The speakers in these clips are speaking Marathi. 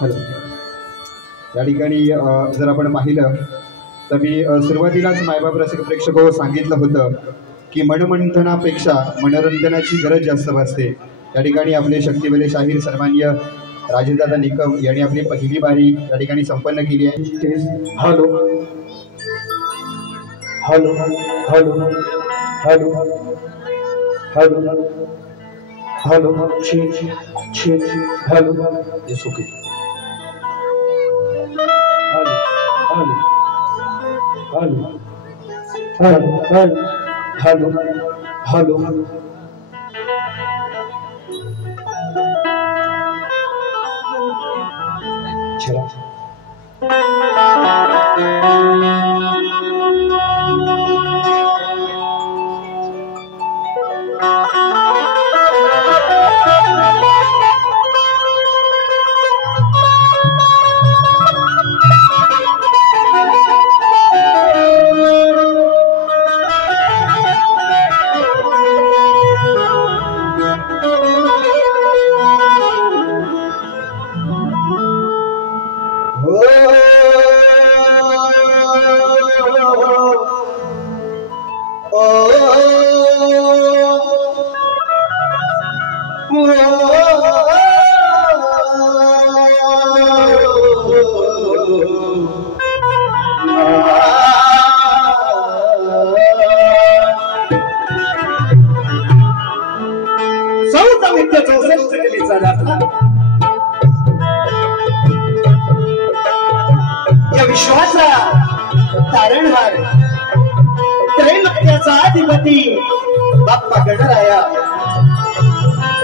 हॅलो. या ठिकाणी जर आपण पाहिलं तर मी सुरुवातीलाच मायबाप रसिक प्रेक्षक सांगितलं होतं की मनमंथनापेक्षा मनोरंजनाची गरज जास्त भासते. या ठिकाणी आपले शक्तिवेले शाहीर सन्माननीय राजेशदादा निकम यांनी आपली पहिली बारी या ठिकाणी संपन्न केली आहे. Hello hello hello hello hello hello छी hello it's okay. Hello hello hello hello hello hello चला. या विश्वाचा तारणहार त्रैलोक्याचा अधिपती बाप्पा गणराया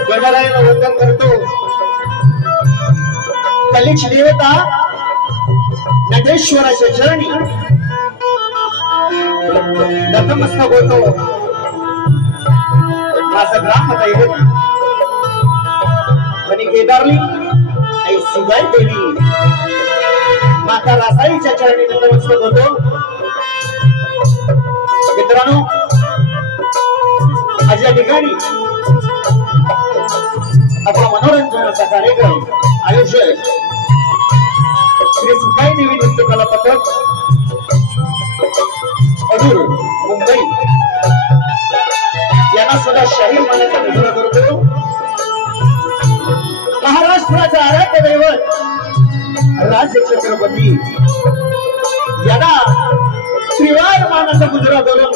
गणरायाला वंदन करतो. कलिक्ष देवता नटेश्वराच्या चरणी नतमस्तक होतो. माझं ग्रामदैवत आणि केदारली आई सुगाई देवी माता रासाईच्या चरणी नतमस्तक होतो. मित्रांनो, आज या ठिकाणी आपला मनोरंजनाचा कार्यक्रम आयोजक श्री सुगाई देवी नृत्य कला पथक अडूर मुंबई यांना सुद्धा शाहीर मानाचा मुजरा करतो. महाराष्ट्राचा आराध्य दैवत राज्य छत्रपती यांना त्रिवार मानाचा मुजरा करून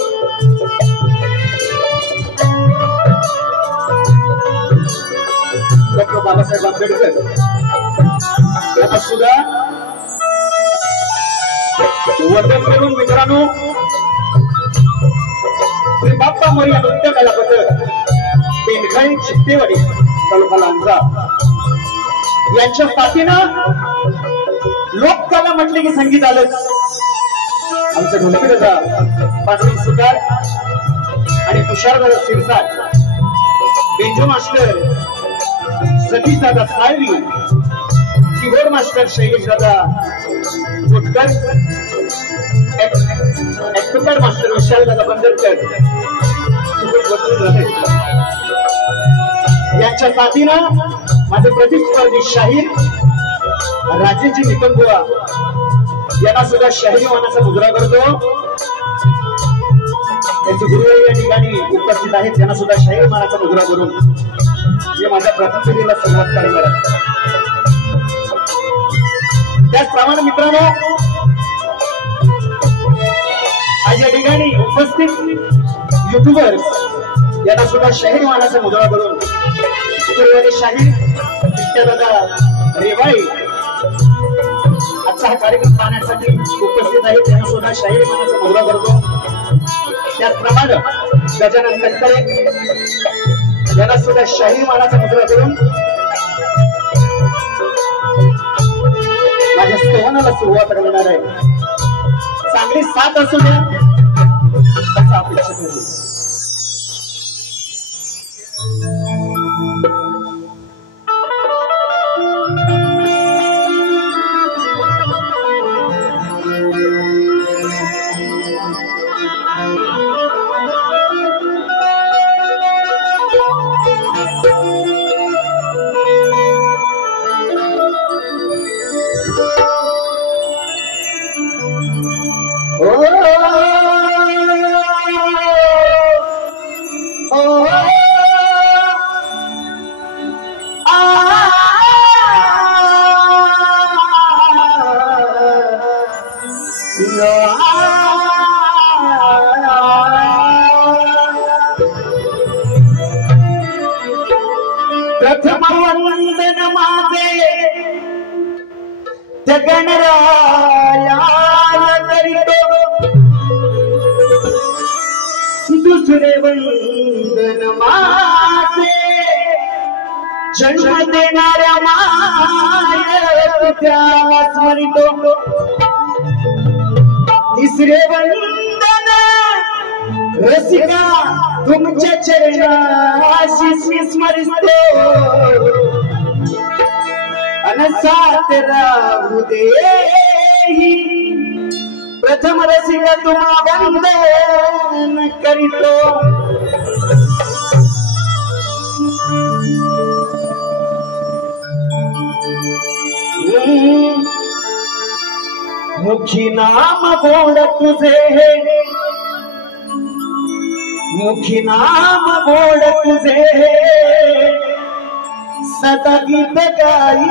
डॉक्टर बाबासाहेब आंबेडकर यांना सुद्धा वंदन करून मित्रांनो श्री बाप्पा मोरया नृत्य कला पथक पेंढाई चित्तेवाडी तालुका लांजा यांच्या साथीनं लोककला म्हटले की संगीत आलंच. आमचे ढोलकी दादा पाटोळी सुतार आणि तुषारदादा शिरसाट, बेंजो मास्टर सतीश दादा साळवी, कीबोर्ड मास्टर शैलेश दादा कोटकर, एक्सपर्ट मास्टर विशाल दादा बंदरकर यांच्या साथीनं माझे प्रतिस्पर्धी शाहीर राजेशजी निकम बुवा यांना सुद्धा शाहिरी मानाचा मुजरा करतो. त्यांचे गुरुवारी या ठिकाणी उपस्थित आहेत. त्यांना सुद्धा शाहीर मानाचा मुजरा करून जे माझ्या प्रतिनिधीला सुरुवात करणार आहे. त्याचप्रमाणे मित्रांनो, आज या ठिकाणी उपस्थित युट्यूबर्स यांना सुद्धा शाहीर मानाचा मुजरा करून गुरुवारी शाहीर दादा रेवाई आजचा हा कार्यक्रम पाहण्यासाठी उपस्थित आहेत. त्यांना सुद्धा शाहीर मानाचा मुजरा करतो. त्याचप्रमाणे गजानन तटकरे यांना सुद्धा शाहीर मानाचा मुजरा करून माझ्या स्तवनाला सुरुवात करणार आहे. चांगली साथ असू द्या असा अपेक्षा करतो. प्रथम वंदन माझे गणरायाला करीतो, दुसरे वंदन माझे जन्म देणाऱ्या मायेला स्मरितो, तिसरे वंदन रसिका तुमच्या चरणाशी स्मरितो, अनसात राहू देही प्रथम रसिका तुम्हा वंदन करीतो। मुखी नाम गोड तुझे, मुखी नाम गोड तुझे, सदा गीत गाई,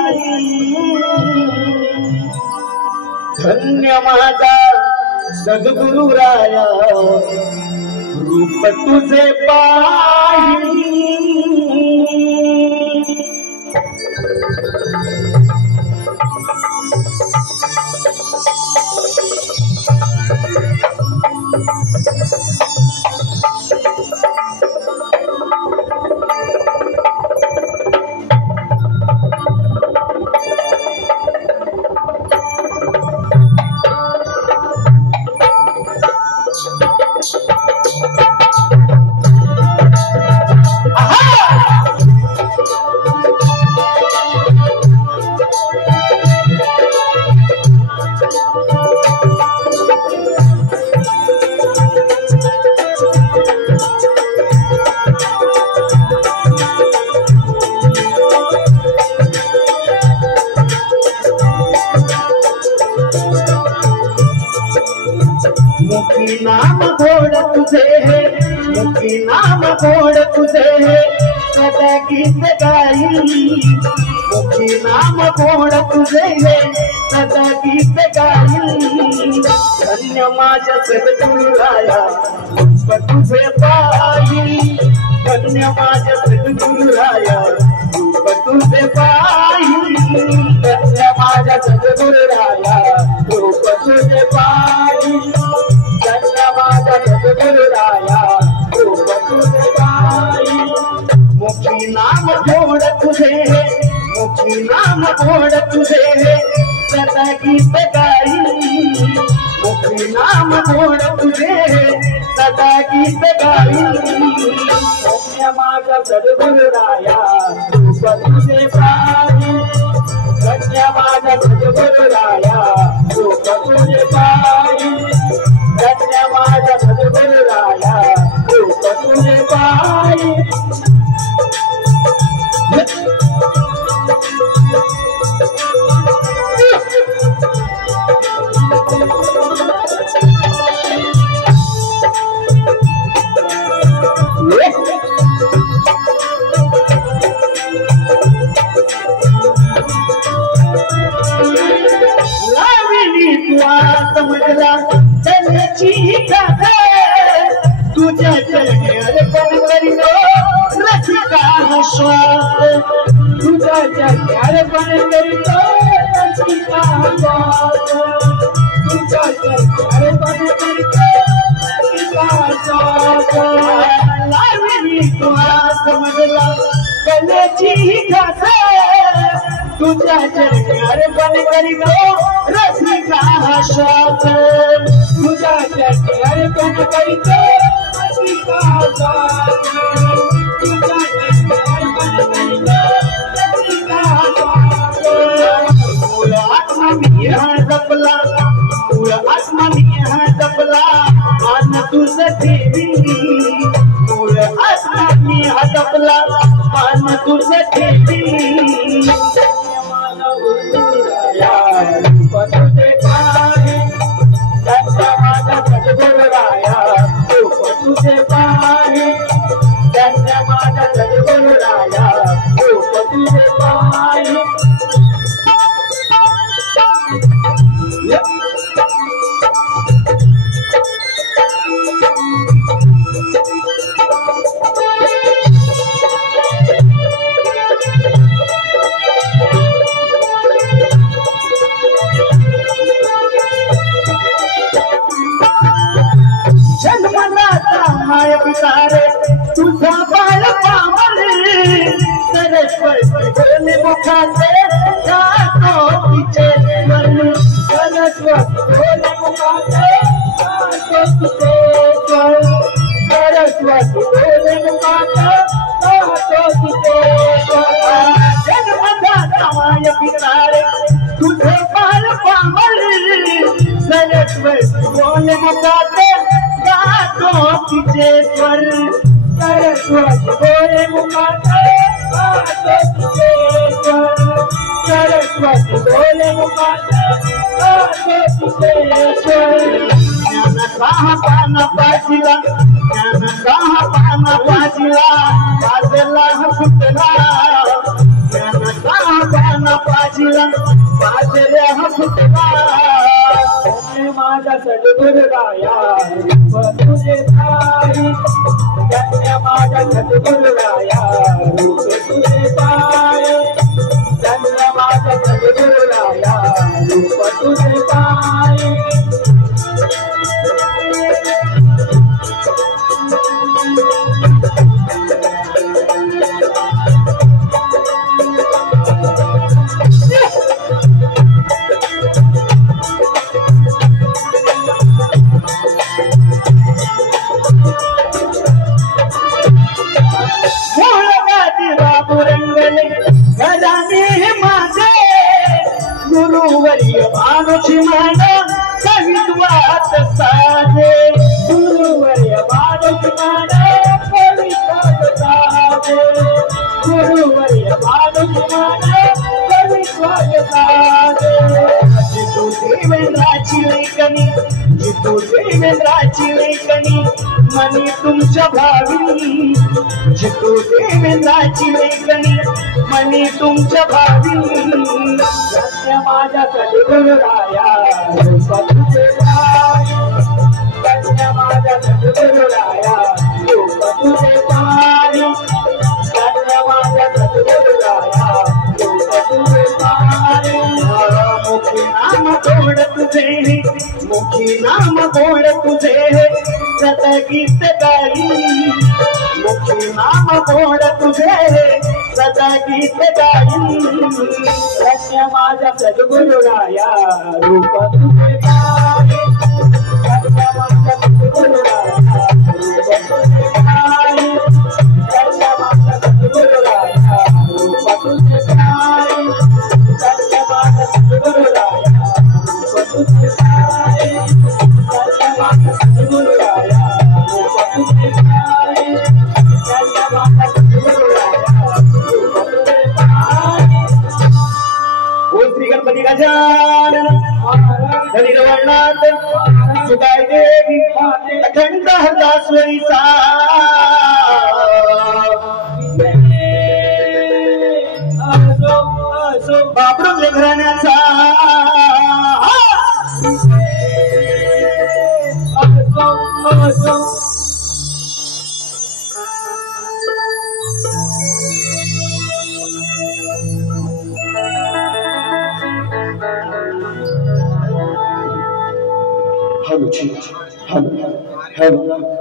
धन्य माझा सद्गुरु राया, रूप तुझे पाही। मुखी नाम गोड तुझे, मुखी नाम गोड तुझे, सदा गीत गाई, मुखी नाम गोड तुझे, सदा गीत गाई, धन्य माझ्या सद्गुरु राया, रूप तुझे पाही, धन्य माझ्या सद्गुरु राया, रूप तुझे पाही, धन्य माझ्या सद्गुरु राया, रूप तुझे पाही, धन्य माझ्या सद्गुरु राया, रूप तुझे पाही। मुखी नाम गोड तुझे, मुखी नाम गोड तुझे, सदा गीत गाई, मुखी नाम गोड तुझे, सदा गीत गाई, धन्य माझ्या सद्गुरु राया, रूप तुझे पाही, धन्य माझ्या सद्गुरु राया, रूप तुझे पाही, धन्य माझ्या सद्गुरु राया, रूप तुझे पाही। लावणी तुला समजला त्याची कथा, तुझ्या चरणी अर्पण करीतो रसिका श्वास, तुझ्या चरणी अर्पण करीतो रसिका श्वास, तुझ्या चरणी अर्पण करीतो रसिका श्वास। लावणी तुला समजला त्याची कथा, तुझ्या चरणी अर्पण करीतो रसिका श्वास, तुझ्या चरणी अर्पण करीतो रसिका श्वास, तुझ्या चरणी अर्पण करीतो रसिका श्वास। मूळ आत्मा मी जपला, मूळ आत्मा मी जपला, मान तुझं देवी, मूळ आत्मा मी जपला, मान तुझं देवी, माय पितारे तुझा बाळ पामरे सरस्वती बोले मुखाते गातो तिचे स्वर सरस्वती बोले मुखाते गातो तिचे स्वर सरस्वती बोले मुखाते गातो तिचे स्वर जन्मदाता माय पितारे तुझे बाळ पामरे सरस्वती बोले मुखाते गातो तिचे स्वर सरस्वती बोले मुखाते गातो तिचे स्वर सरस्वती बोले मुखाते गातो तिचे स्वर ज्ञान कहा पाना पाचिला ज्ञान कहा पाना पाचिला बाजला फुटला ज्ञान कहा पाना पाचिला बाजला फुटला माझा सद्गुरुराया रूप तुझे पाही धन्य माझा सद्गुरुराया रूप तुझे पाही धन्य माझा सद्गुरुराया रूप तुझे पाही गुरुवर्य मानुषी मान कवित्वात साधे गुरुवर्य मानुषी मान कवित्वात साधे गुरुवर्य मानुषी मान कवित्वात साधे जितू देवेंद्राची लेखनी जितू देवेंद्राची लेखनी मनी तुमच्या भावी जितू देवेंद्राची लेखनी मनी तुमच्या भावी धन्य माझा सद्गुरुराया रूप तुझे पाही धन्य माझा सद्गुरुराया रूप तुझे पाही धन्य माझा सद्गुरुराया रूप तुझे पाही मुखी नाम गोड तुझे मुखी नाम गोड तुझे सदा गीत गाई मुखी नाम गोड तुझे सदा गीत गाई धन्य माझा सद्गुरुराया रूप तुझे पाही धन्य माझा सद्गुरुराया रूप तुझे पाही धन्य माझा सद्गुरुराया रूप तुझे पाही धन्य माझा सद्गुरुराया रूप तुझे पाही धन्य माझा सद्गुरुराया रूप तुझे पाही धन्य माझा सद्गुरुराया श्री गणपती गजानन हरिरवणात सुगाय देवी अखंड हरदासवरी सा बाबरुंग घराण्याचा Hello, Chief. Hello. Hello.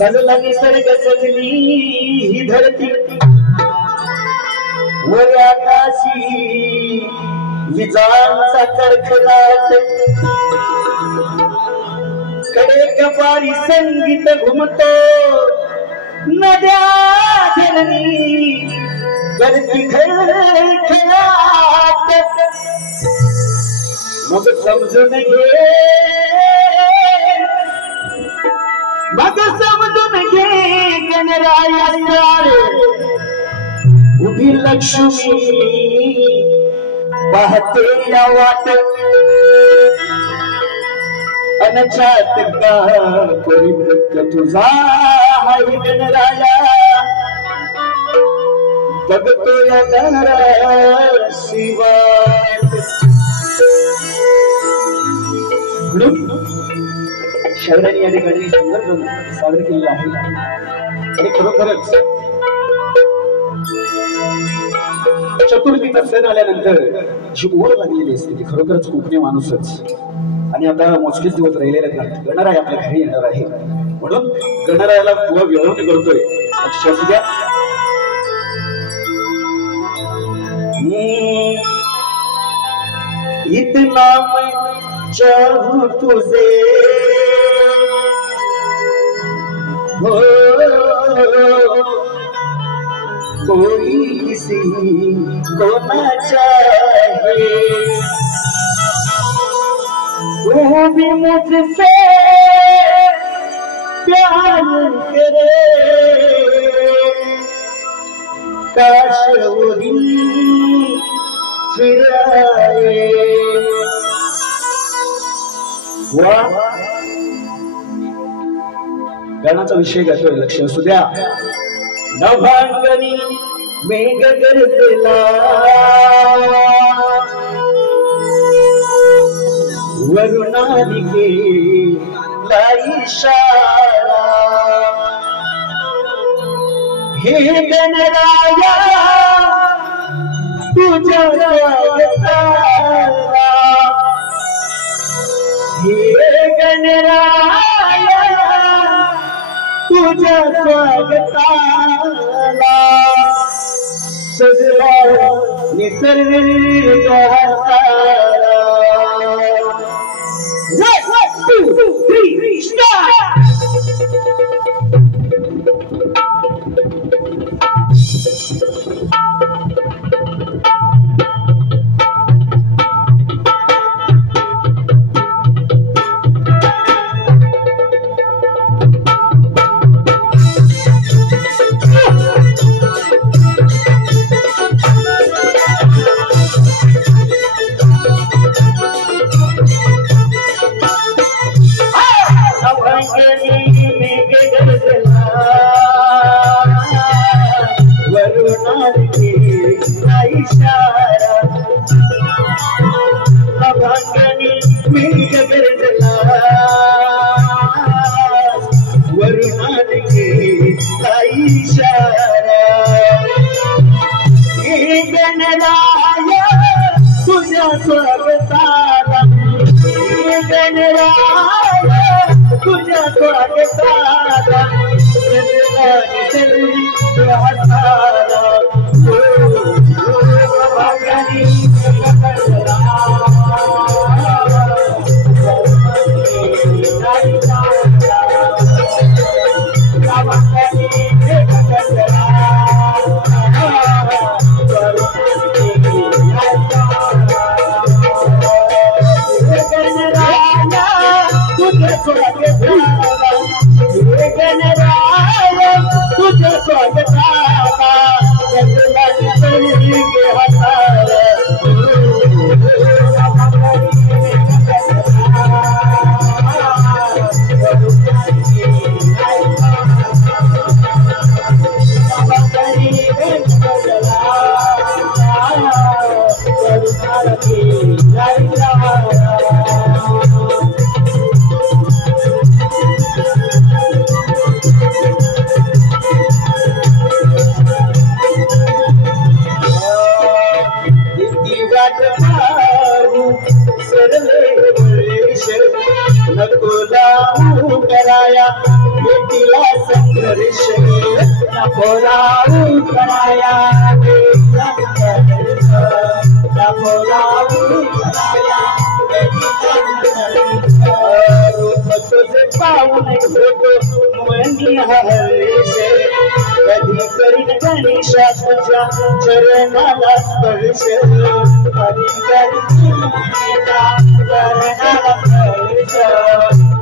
सजला निसर्ग सजली ही धरती वर आकाशी विजांचा कडकडाट कडे कपारी संगीत घुमतो नद्या धरणी करती खळखळाट मग समजून घे गणराया उभी लक्ष्मी पाहते या वाट अनचात का परिभक्त तुझा हाय गणराया बघतो या गणराशी वाट शायरांनी या ठिकाणी सुंदर सादर केलेलं आहे आणि खरोखरच चतुर्थीचा सण आल्यानंतर जी ओढ लागलेली असते ती खरोखरच कोकणी माणूसच आणि आता मोजकेच दिवस राहिलेले आहेत. गणराय आपल्या घरी येणार आहे म्हणून गणरायाला विनवणी करतोय लक्ष असू द्या. इतना मैं चाहूं तुझे हो कोई किसी को न चाहे तू भी मुझसे प्यार करे काश वो दिन फिर आए. गाण्याचा विषय घेतोय लक्ष असू द्या. नभांगणी मेघ गरजला वरुणालिके लाई इशारा हे गणराया तुझ्या स्वागताला हे गणराया तुझ्या स्वागताला सजला निसर्ग सारा. 1, 2, 3, start. नको लावू कराया बेटीला संघर्ष नको लावू कराया बेटीला संघर्ष नको लावू कराया बेटीला संघर्ष तुझे पाऊल होतो मनी हर्ष कधी करीन गणेशा तुझ्या चरणाला स्पर्श कधी करीन चरणाला स्पर्श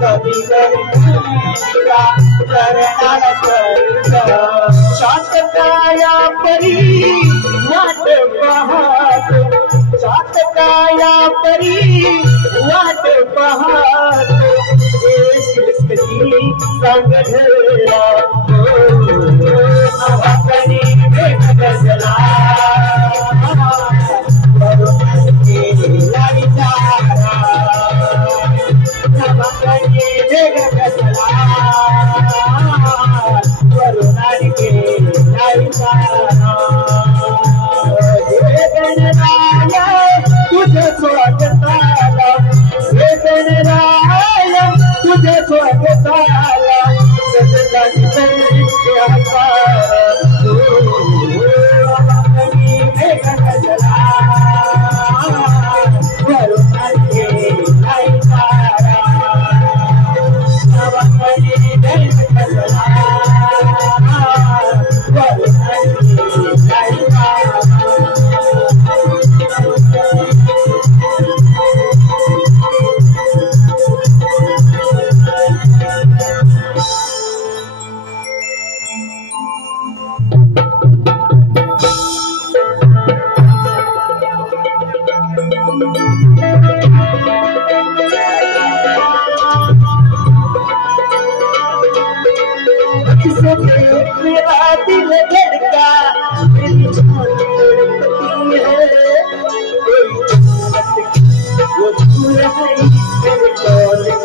कधी करीन चरणाला स्पर्श चातकाया परी वाट पाहतो चातकाया परी वाट पाहतो सांगधरा अवाकणी भेट गजला अवाकणी भेट गजला वरुणारी तुझे स्वागताला वेदनराया तुझे स्वागताला सजलानी मेरा दिल धड़का मेरी छोटी है वो दूर है मेरे कॉलेज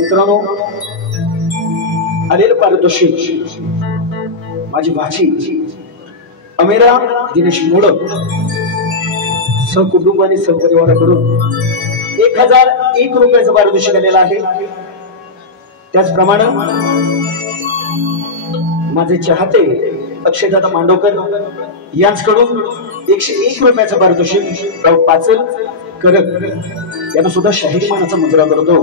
मित्रांनो आलेलं पारितोषिक माझी भाची अमेरा दिनेश मोडक सहकुटुंब आणि सहपरिवाराकडून 1001 रुपयाचं पारितोषिक आलेलं आहे। त्याचप्रमाणे माझे चाहते अक्षयदादा मांडवकर यांच्याकडून 101 रुपयाचं पारितोषिक राव पाचल करत यांना सुद्धा शाहिरी मानाचा मुजरा करतो।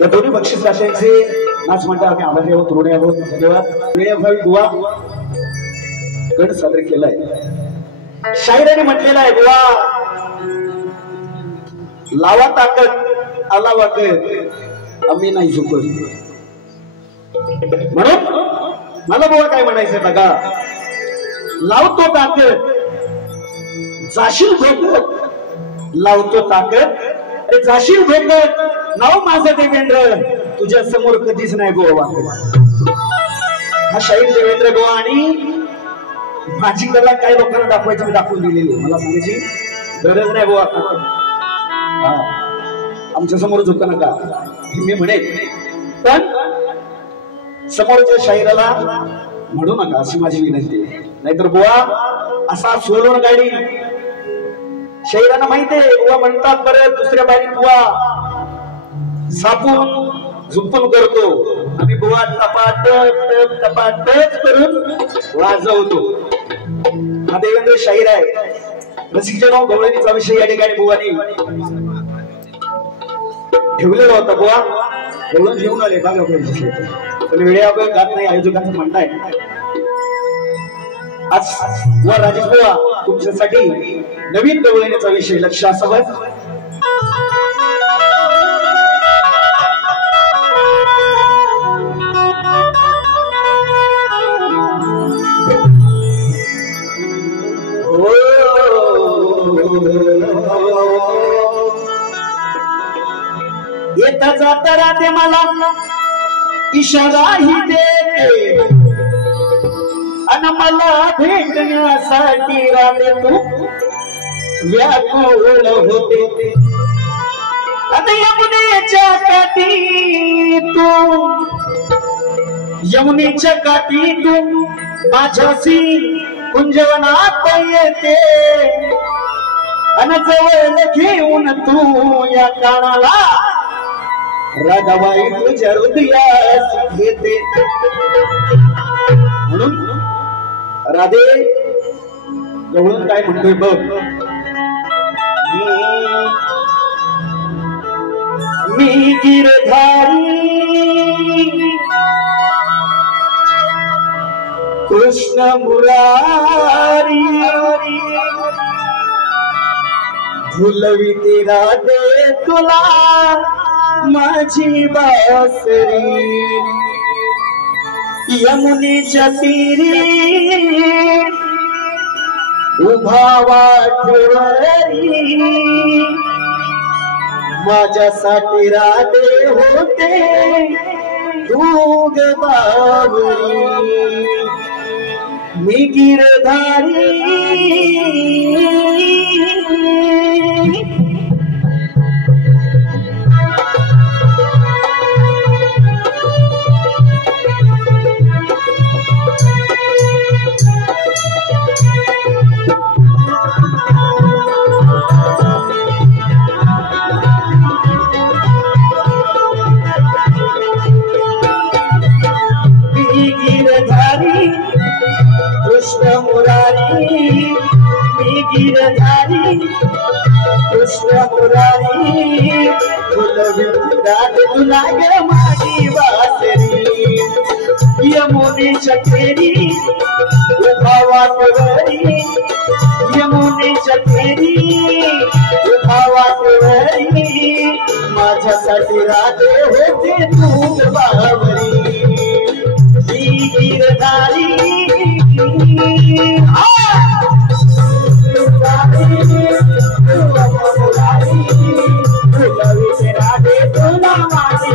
या दोन्ही बक्षीस राशांचे नाच म्हणता आम्ही आभारी आहोत, ऋणी आहोत। धन्यवाद। वेळेअभावी दुआ गण सादर केलाय। शाहिराने म्हटलेला आहे बुवा लावा ताकद आला वाकत आम्ही नाही झुकत। म्हणून मला बुवा काय म्हणायचंय बघा, लावतो ताकद जाशील झोपत लावतो ताकद अरे जाशील झोपत नाव माझं देवेंद्र तुझ्या समोर कधीच नाही गोवा। हा शाहीर देवेंद्र गोवा आणि माझी कला काय लोकांना दाखवायची मी दाखवून दिलेली, मला सांगायची गरज नाही गोवा। आमच्या समोर झोका नका मी म्हणेन, पण समोरच्या शाहिराला म्हणू नका अशी माझी विनंती। नाहीतर बुवा असा सोडून गाडी शाहिरांना माहिती आहे बुवा म्हणतात परत दुसऱ्या बारी बुवा झापून झुपून करतो, आम्ही बुवा टपाटप टपाटप करून वाजवतो। हा देवेंद्र शाहीर आहे। रसिकजनो गवळणीचा विषय या ठिकाणी बुवानी ठेवलेला होता। बुवा गवळण घेऊन आले बघा पण वेळेअभावी गात नाही आयोजकांचं म्हणणं आहे। आज वर राजेश बुवा तुमच्यासाठी नवीन डवळण्याचा विषय लक्ष असावं. येता जाता राहते मला इशाराही देते आणि मला भेटण्यासाठी राहते तू व्याकुळ होते. आता यमुनेच्या काठी तू यमुनेच्या काठी तू माझ्याशी कुंजवनात येते आणि जवळ घेऊन तू या कानाला राधाबाई तुझ्या हृदयास घेते. म्हणून राधे गवळून काय म्हणतोय बघ. मी गिरधारी कृष्ण मुरारी झुलविते राधे तुला माझी बासरी. यमुनेच्या तीरी उभा वाटवरी माझ्यासाठी राधे होते तू ग बावरी. मी गिरधारी कृष्ण मुरारी. मी गिरधारी कृष्ण मुरारी राधे तुला ग माझी बासरी. यमुनेच्या तेरी उभा वाटवरी यमुनेच्या तेरी उभा वाटवरी माझ्यासाठी राधे होते तू बावरी. मी गिरधारी राधे तुला माझी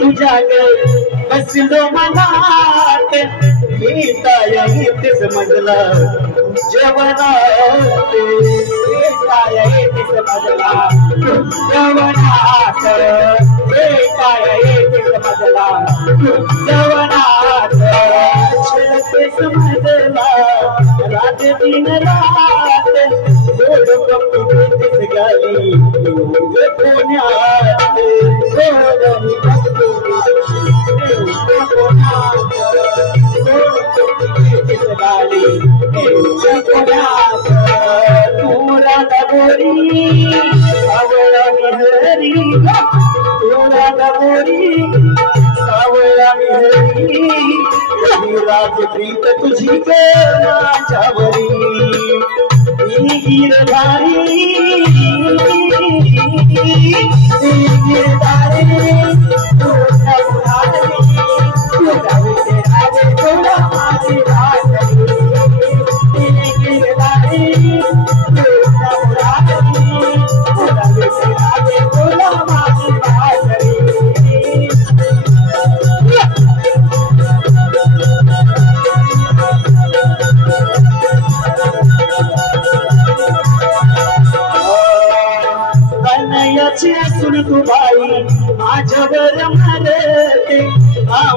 तुझ्या बसलो मनात काय येतेच मजला जेवणात काय येतेच मजला जेवणात काय येतेच मजला जेवणात छळतेच मजला रात दिन रात गोड कपी देतेच गाली पुण्यात राजप्रीत तुझी माझ्यावरी. मी गिरधारी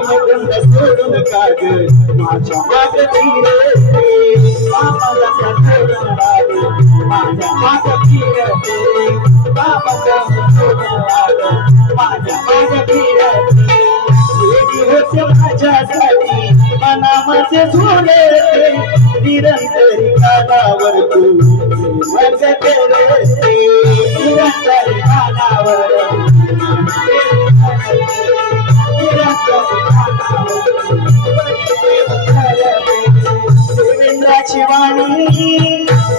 गंध सोडून काग माझ्या माग फिरते बाबाला सोडून राग माझ्या माग फिरते बाबा गंध सोडून राग माझ्या माग फिरते वेडी होते माझ्यासाठी मनामध्ये झोलते निरंतरी कानावर तू मग करते निरंतरी कानावर देवेंद्राची वाणी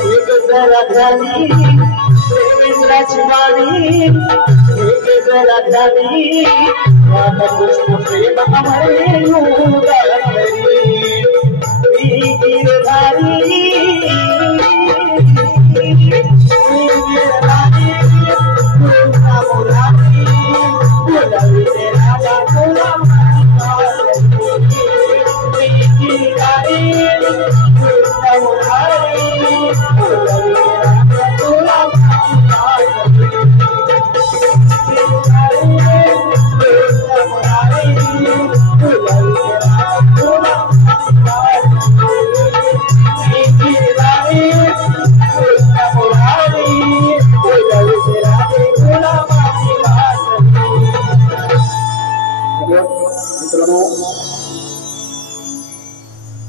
एक जरा ध्यानी देवेंद्राची वाणी एक जरा ध्यानी रामकृष्ण प्रेम अमरे युगांतरी गिरधारी गिरधारी तुला मुरारी बोलाविते राजा तुला गिरधारी तुला मुरारी बोलाविते राजा तुला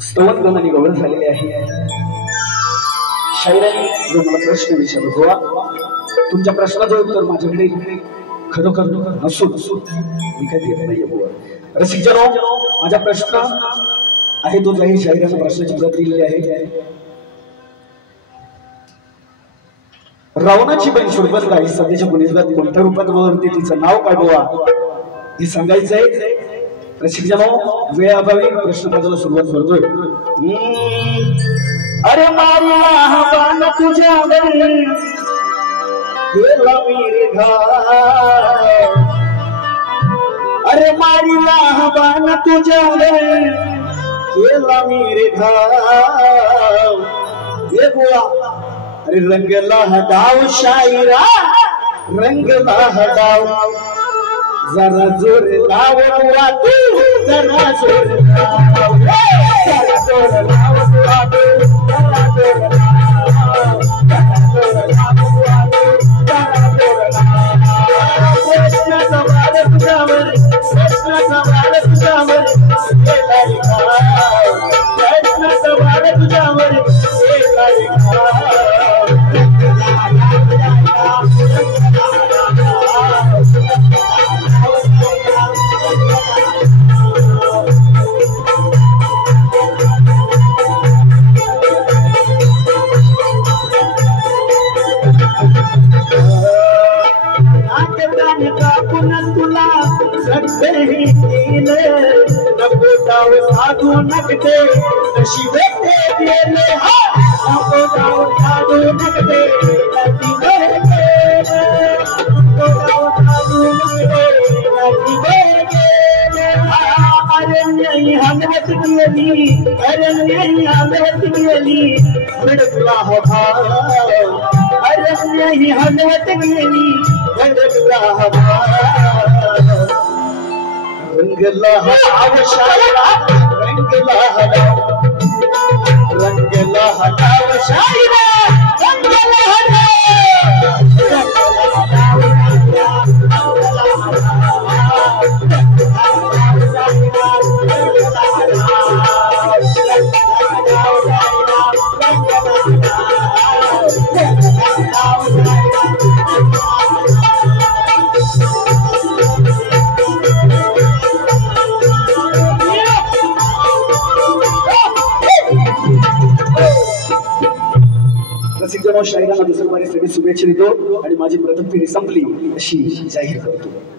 स्तवन गणाने गौरव झालेले आहे शायरांनी जो मला प्रश्न विचारला गोवा तुमच्या प्रश्नाचं उत्तर माझ्याकडे खरोखर नसून मी काही देत नाहीये गोवा रसिकजनो माझा प्रश्न आहे तो जाहीर शायरांना प्रश्नाची उत्तर दिलेली आहे रावणाची बहीण शूर्पणखा सध्याच्या पुलिसगात कोणत्या रूपात वळते तिचं नाव काय गोवा हे सांगायचंय रसिकजनो वेळाभावी प्रश्न पदाला सुरुवात करतोय अरे मारिया हवान तुझ्यावर गेला वीर घाव अरे मारिया हवान तुझ्यावर गेला वीर घाव हे गोवा अरे रंगला हटाव शायरा रंगला हटाव जरा जोर लाव बुवा तू जरा जोर लाव जरा जोर लाव बुवा तू जरा जोर लाव जरा जोर लाव बुवा तू जरा जोर लाव प्रश्न सवाल तुझ्यावर गेला लिखाव प्रश्न सवाल तुझ्यावर गेला लिखाव तुला सगळे नको जाऊ साधू नकटे नशिबे ते गेले नको जाऊ साधू नकटे नशिबे गेले नको जाऊ साधू नकटे नशिबे गेले अरण्य हलवत गेली अरण्य हलवत गेली भडकला हवा अरण्य हलवत गेली भडकला हवा रंगला हटाव शायरा रंगला हटाव शायरा रंगला रसिकजनो शायरांना दुसऱ्या बारी सगळी शुभेच्छा देतो आणि माझी प्रथम फेरी संपली अशी जाहीर करतो